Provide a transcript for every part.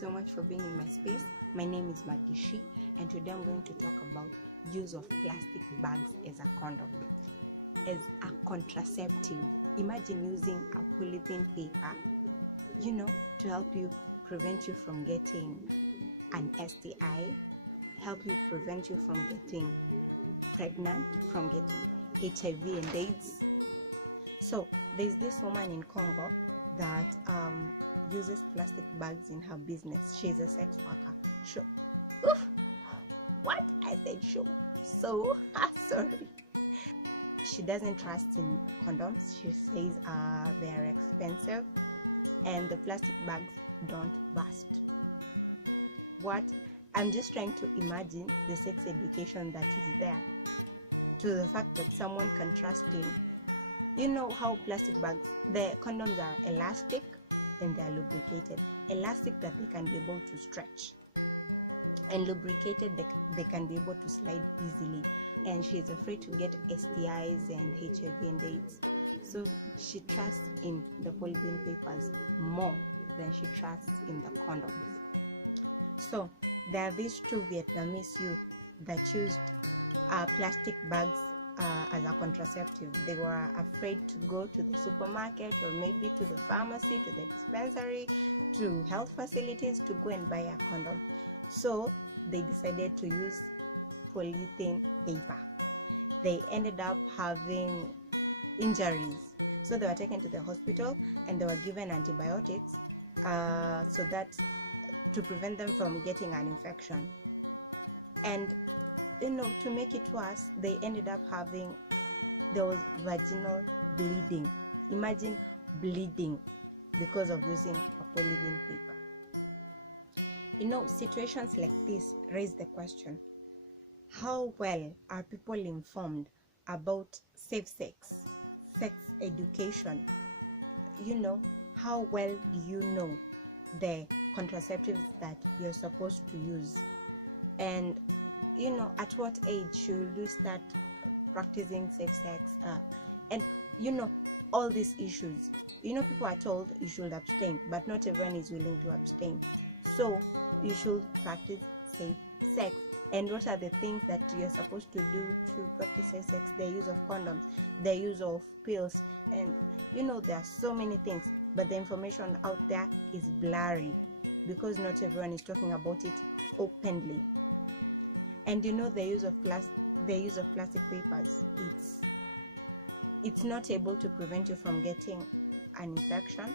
so much for being in my space. My name is Magishi, and today I'm going to talk about use of plastic bags as a condom, as a contraceptive. Imagine using a polythene paper, to help you prevent you from getting an STI, help you prevent you from getting pregnant, from getting HIV and AIDS. So there's this woman in Congo that uses plastic bags in her business. She's a sex worker. Sure. Oof. What? I said sure. So sorry. She doesn't trust in condoms. She says they're expensive and the plastic bags don't burst. What? I'm just trying to imagine the sex education that is there, to the fact that someone can trust in. You know how plastic bags, the condoms are elastic and they are lubricated. Elastic that they can be able to stretch, and lubricated they can be able to slide easily. And she's afraid to get STIs and HIV and AIDS. So she trusts in the polythene papers more than she trusts in the condoms. So there are these two Vietnamese youth that used plastic bags as a contraceptive. They were afraid to go to the supermarket or maybe to the pharmacy, to the dispensary, to health facilities to go and buy a condom. So they decided to use polythene paper. They ended up having injuries. So they were taken to the hospital and they were given antibiotics so that to prevent them from getting an infection. And to make it worse, they ended up there was vaginal bleeding. Imagine bleeding because of using a polythene paper. Situations like this raise the question: how well are people informed about safe sex education? How well do you know the contraceptives that you're supposed to use? And at what age should you start practicing safe sex? And all these issues. People are told you should abstain, but not everyone is willing to abstain. So you should practice safe sex. And what are the things that you're supposed to do to practice safe sex? The use of condoms, the use of pills, and there are so many things, but the information out there is blurry because not everyone is talking about it openly. And the use of plastic papers, it's not able to prevent you from getting an infection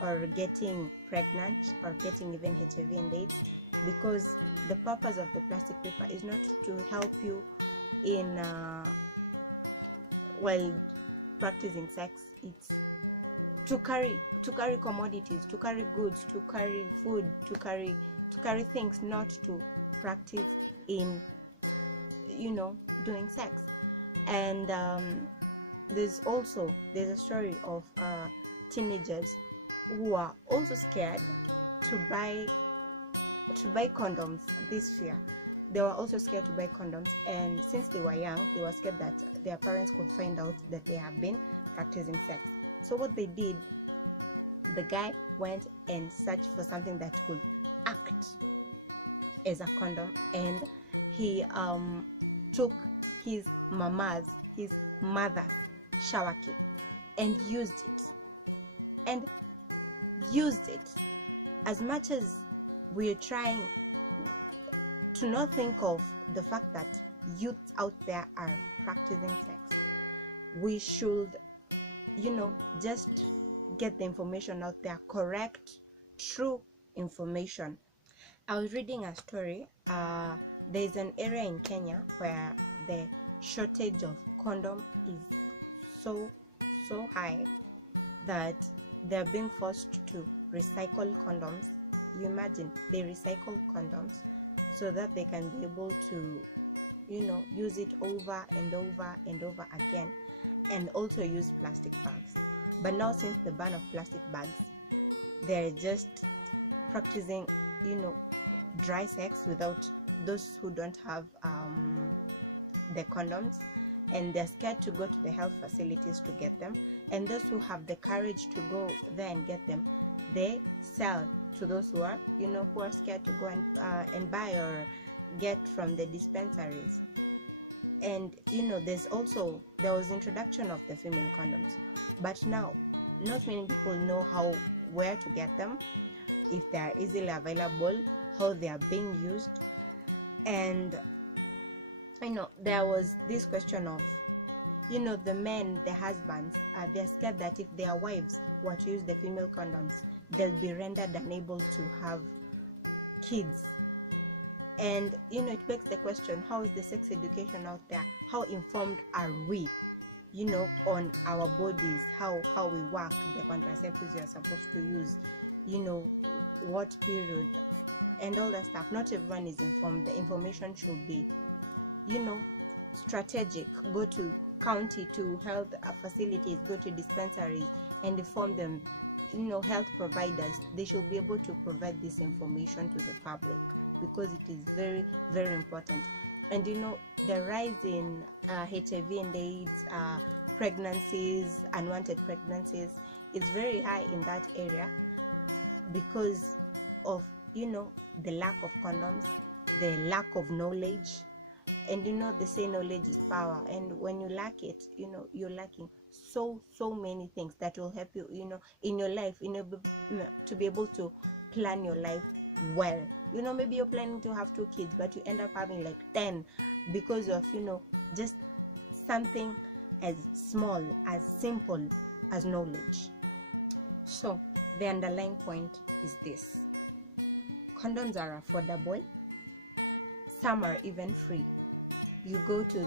or getting pregnant or getting even HIV and AIDS, because the purpose of the plastic paper is not to help you in while practicing sex. It's to carry commodities, to carry goods, to carry food, to carry things, not to practice in doing sex. And there's a story of teenagers who are also scared to buy condoms this year. They were also scared to buy condoms, and since they were young, they were scared that their parents could find out that they have been practicing sex. So what they did, the guy went and searched for something that could act as a condom, and he took his mother's shower kit and used it. As much as we're trying to not think of the fact that youths out there are practicing sex, we should just get the information out there, correct, true information. I was reading a story. There's an area in Kenya where the shortage of condom is so high that they're being forced to recycle condoms. You imagine, they recycle condoms so that they can be able to use it over and over and over again, and also use plastic bags. But now, since the ban of plastic bags, they're just practicing dry sex without those who don't have the condoms, and they're scared to go to the health facilities to get them. And those who have the courage to go there and get them, they sell to those who are, who are scared to go and buy or get from the dispensaries. And there was introduction of the female condoms, but now not many people know where to get them, if they are easily available, how they are being used. And there was this question of the men, the husbands, they're scared that if their wives were to use the female condoms, they'll be rendered unable to have kids. And it begs the question, how is the sex education out there? How informed are we on our bodies, how we work, the contraceptives we are supposed to use, what period, and all that stuff. Not everyone is informed. The information should be strategic. Go to county, to health facilities, go to dispensaries and inform them. Health providers, they should be able to provide this information to the public, because it is very, very important. And the rise in HIV and AIDS, pregnancies, unwanted pregnancies, is very high in that area, because of the lack of condoms, the lack of knowledge. And they say knowledge is power, and when you lack it, you're lacking so many things that will help you in your life, to be able to plan your life well. Maybe you're planning to have 2 kids, but you end up having like 10, because of just something as small, as simple as knowledge. So the underlying point is this: condoms are affordable, some are even free. You go to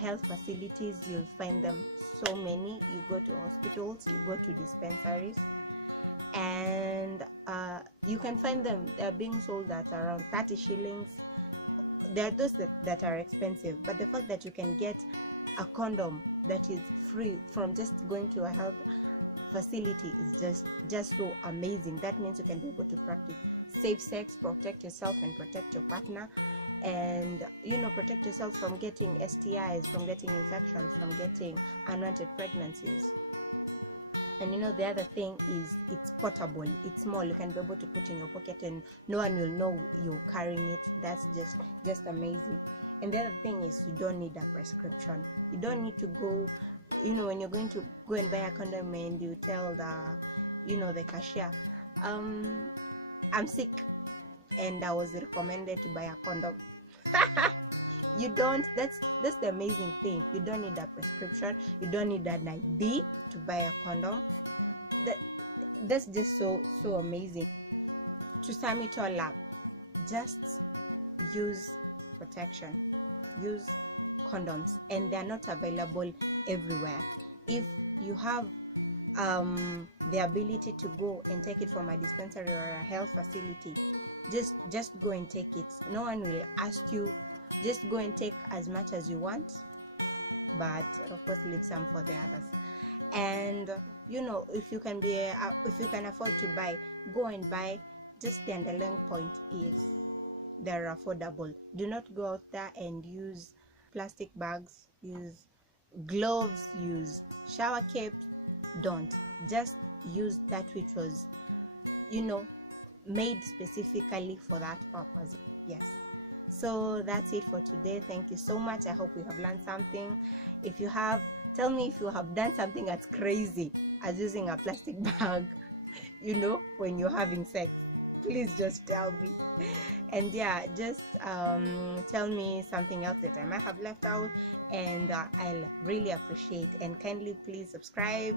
health facilities, you'll find them so many. You go to hospitals, you go to dispensaries, and you can find them. They're being sold at around 30 shillings. There are those that are expensive, but the fact that you can get a condom that is free from just going to a health facility is just so amazing. That means you can be able to practice safe sex, protect yourself and protect your partner, and protect yourself from getting STIs, from getting infections, from getting unwanted pregnancies. And the other thing is, it's portable, it's small, you can be able to put in your pocket and no one will know you're carrying it. That's just amazing. And the other thing is, you don't need a prescription. You don't need to go, when you're going to go and buy a condom and you tell the cashier, I'm sick and I was recommended to buy a condom. You don't. That's the amazing thing. You don't need a prescription, you don't need an ID to buy a condom. That's just so amazing. To sum it all up, just use protection, use condoms, and they are not available everywhere. If you have the ability to go and take it from a dispensary or a health facility, just go and take it. No one will ask you. Just go and take as much as you want, but of course leave some for the others. And if you can afford to buy, go and buy. Just the underlying point is they're affordable. Do not go out there and use plastic bags, use gloves, use shower caps. Don't. Just use that which was made specifically for that purpose. Yes. So that's it for today. Thank you so much. I hope you have learned something. If you have, tell me if you have done something as crazy as using a plastic bag when you're having sex. Please just tell me. And yeah, just tell me something else that I might have left out, and I'll really appreciate. And kindly please subscribe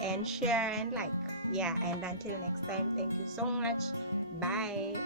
and share and like. Yeah, and until next time, thank you so much. Bye.